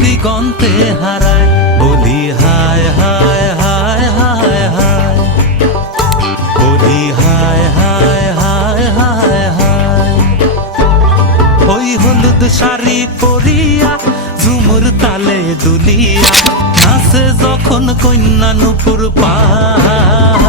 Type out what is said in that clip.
দিগন্তে হারায়। বলি হায় হায় হায় হায় হায়, বলি হায় হায় হায় হায় হায়। ওই হলুদ শাড়ি পরিয়া ঝুমুর তালে দুলিয়া নাচে যখন কন্যা নুপুর পায়।